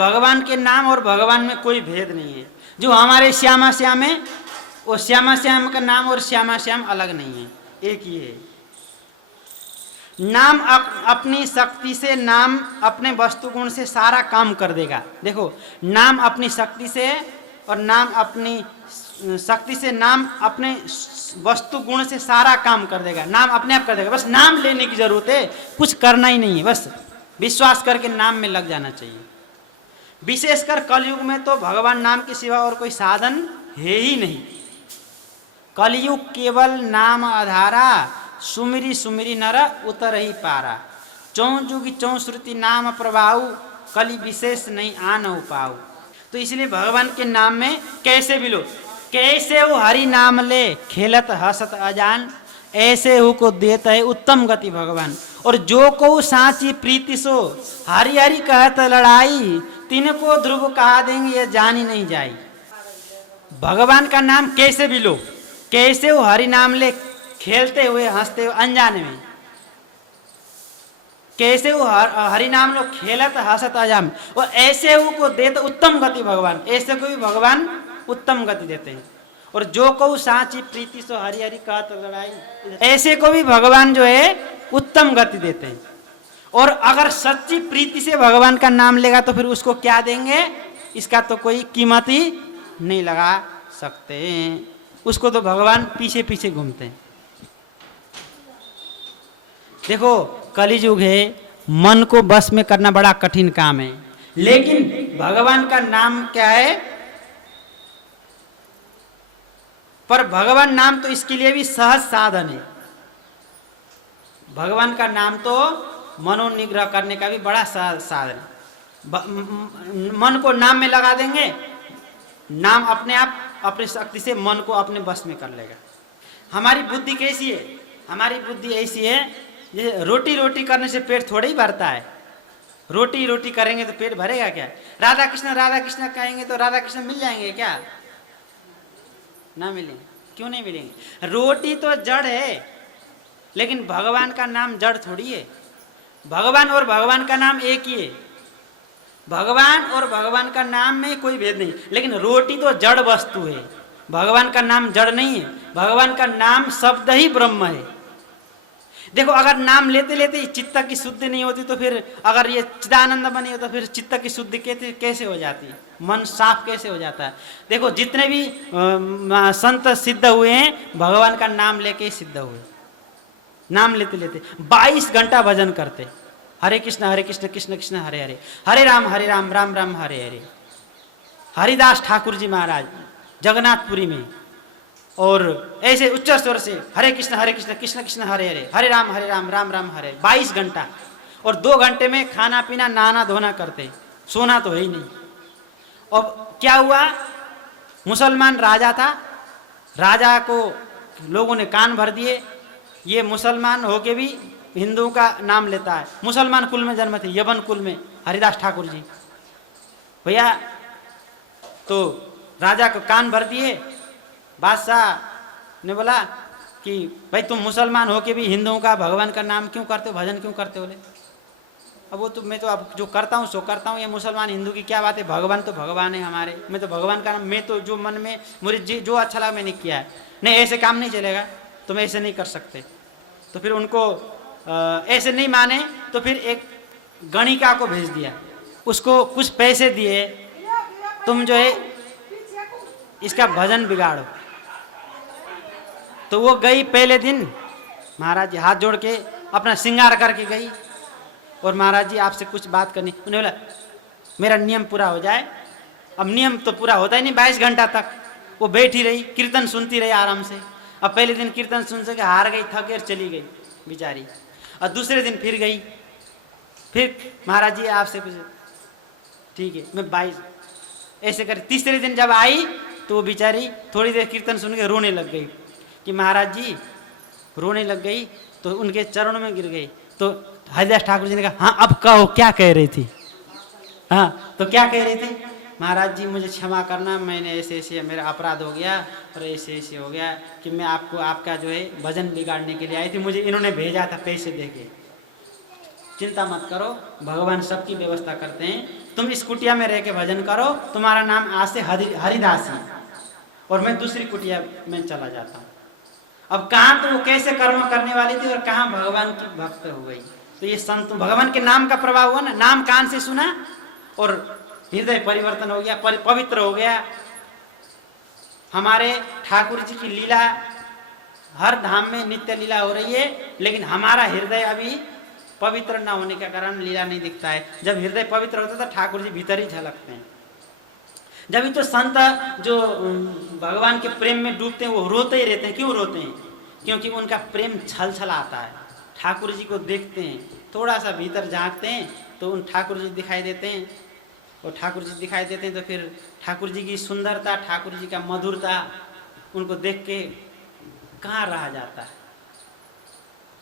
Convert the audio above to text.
भगवान के नाम और भगवान में कोई भेद नहीं है। जो हमारे श्यामा श्याम है, वो श्यामा श्याम का नाम और श्यामा श्याम अलग नहीं है, एक ही है। नाम अपनी शक्ति से, नाम अपने वस्तु गुण से सारा काम कर देगा। देखो, नाम अपनी शक्ति से और नाम अपनी शक्ति से, नाम अपने वस्तु गुण से सारा काम कर देगा। नाम अपने आप कर देगा, बस नाम लेने की जरूरत है, कुछ करना ही नहीं है, बस विश्वास करके नाम में लग जाना चाहिए। विशेषकर कलयुग में तो भगवान नाम के सिवा और कोई साधन है ही नहीं। कलयुग केवल नाम आधारा, सुमिरी सुमिरी नर उतर ही पारा। चौं जुगी चौं श्रुति नाम प्रभाऊ, कलि विशेष नहीं आन हो पाऊ। तो इसलिए भगवान के नाम में कैसे भी लो, कैसे वो हरि नाम ले खेलत हसत अजान, ऐसे हु को देता है उत्तम गति भगवान। और जो को साची प्रीति सो, हरि हरि कहत लड़ाई, तिनको ध्रुव कहा देंगे ये जानी नहीं जाई। भगवान का नाम कैसे भी लो, कैसे वो हरि नाम ले खेलते हुए हंसते हुए अनजाने में, कैसे वो हरि नाम लो खेलत हसत अजाम, और ऐसे वो को देते उत्तम गति भगवान, ऐसे को भी भगवान उत्तम गति देते हैं। और जो को साची प्रीति सो हरि हरि कहत लड़ाई, ऐसे को भी भगवान जो है उत्तम गति देते हैं। और अगर सच्ची प्रीति से भगवान का नाम लेगा तो फिर उसको क्या देंगे, इसका तो कोई कीमत ही नहीं लगा सकते। उसको तो भगवान पीछे पीछे घूमते हैं। देखो, कलियुग है, मन को बस में करना बड़ा कठिन काम है, लेकिन भगवान का नाम क्या है, पर भगवान नाम तो इसके लिए भी सहज साधन है। भगवान का नाम तो मनोनिग्रह करने का भी बड़ा सहज साधन है। मन को नाम में लगा देंगे, नाम अपने आप अपनी शक्ति से मन को अपने बस में कर लेगा। हमारी बुद्धि कैसी है, हमारी बुद्धि ऐसी है, जैसे रोटी रोटी करने से पेट थोड़ा ही भरता है। रोटी रोटी करेंगे तो पेट भरेगा क्या? राधा कृष्ण कहेंगे तो राधा कृष्ण मिल जाएंगे क्या? ना मिलेंगे। क्यों नहीं मिलेंगे? रोटी तो जड़ है, लेकिन भगवान का नाम जड़ थोड़ी है। भगवान और भगवान का नाम एक ही है। भगवान और भगवान का नाम में कोई भेद नहीं, लेकिन रोटी तो जड़ वस्तु है, भगवान का नाम जड़ नहीं है। भगवान का नाम शब्द ही ब्रह्म है। देखो, अगर नाम लेते लेते चित्त की शुद्धि नहीं होती तो फिर, अगर ये चिदानंद बनी हो तो फिर चित्त की शुद्धि कैसे हो जाती है? मन साफ कैसे हो जाता है? देखो, जितने भी संत सिद्ध हुए हैं भगवान का नाम लेके ही सिद्ध हुए। नाम लेते लेते 22 घंटा भजन करते, हरे कृष्ण कृष्ण कृष्ण हरे हरे, हरे राम राम राम हरे हरे। हरिदास ठाकुर जी महाराज जगन्नाथपुरी में, और ऐसे उच्च स्वर से हरे कृष्ण कृष्ण कृष्ण हरे हरे, हरे राम राम राम हरे, 22 घंटा। और 2 घंटे में खाना पीना नहाना धोना करते, सोना तो है ही नहीं। अब क्या हुआ, मुसलमान राजा था, राजा को लोगों ने कान भर दिए, ये मुसलमान होके भी हिंदुओं का नाम लेता है। मुसलमान कुल में जन्म थे, यवन कुल में, हरिदास ठाकुर जी भैया। तो राजा को कान भर दिए। बादशाह ने बोला कि भाई तुम मुसलमान होके भी हिंदुओं का भगवान का नाम क्यों करते हो, भजन क्यों करते हो? बोले अब वो तो मैं तो अब जो करता हूँ सो करता हूँ, ये मुसलमान हिंदू की क्या बात है, भगवान तो भगवान है हमारे, मैं तो भगवान का नाम, मैं तो जो मन में मुझे जो अच्छा लगा मैंने किया है। नहीं, ऐसे काम नहीं चलेगा, तुम ऐसे नहीं कर सकते। तो फिर उनको ऐसे नहीं माने तो फिर एक गणिका को भेज दिया, उसको कुछ पैसे दिए, तुम जो है इसका भजन बिगाड़ो। तो वो गई, पहले दिन महाराज जी हाथ जोड़ के अपना श्रृंगार करके गई, और महाराज जी आपसे कुछ बात करनी। उन्हें बोला मेरा नियम पूरा हो जाए। अब नियम तो पूरा होता ही नहीं, 22 घंटा तक वो बैठी रही, कीर्तन सुनती रही आराम से। अब पहले दिन कीर्तन सुन के हार गई, थक कर चली गई बेचारी। और दूसरे दिन फिर गई, फिर महाराज जी आपसे पूछे, ठीक है मैं 22 ऐसे कर। तीसरे दिन जब आई तो वो बेचारी थोड़ी देर कीर्तन सुन के रोने लग गई, कि महाराज जी रोने लग गई, तो उनके चरणों में गिर गई। तो हरिदास ठाकुर जी ने कहा, हाँ अब कहो क्या कह रही थी? हाँ तो क्या कह रही थी? महाराज जी मुझे क्षमा करना, मैंने ऐसे ऐसे मेरा अपराध हो गया और ऐसे ऐसे हो गया कि मैं आपको आपका जो है भजन बिगाड़ने के लिए आई थी, मुझे इन्होंने भेजा था पैसे देके। चिंता मत करो, भगवान सबकी व्यवस्था करते हैं। तुम इस कुटिया में रह के भजन करो, तुम्हारा नाम आज से हरिदास है, और मैं दूसरी कुटिया में चला जाता हूँ। अब कहाँ तो वो कैसे कर्म करने वाली थी और कहाँ भगवान की भक्त हो गई। तो ये संत भगवान के नाम का प्रभाव हुआ ना, नाम कान से सुना और हृदय परिवर्तन हो गया, पवित्र हो गया। हमारे ठाकुर जी की लीला, हर धाम में नित्य लीला हो रही है, लेकिन हमारा हृदय अभी पवित्र न होने के कारण लीला नहीं दिखता है। जब हृदय पवित्र होता है तो ठाकुर जी भीतर ही झलकते हैं। जब भी तो संत जो भगवान के प्रेम में डूबते हैं वो रोते ही रहते हैं। क्यों रोते हैं? क्योंकि उनका प्रेम छल छल आता है। ठाकुर जी को देखते हैं, थोड़ा सा भीतर झांकते हैं तो उन ठाकुर जी दिखाई देते हैं, और ठाकुर जी दिखाई देते हैं तो फिर ठाकुर जी की सुंदरता, ठाकुर जी का मधुरता उनको देख के कहाँ रहा जाता है।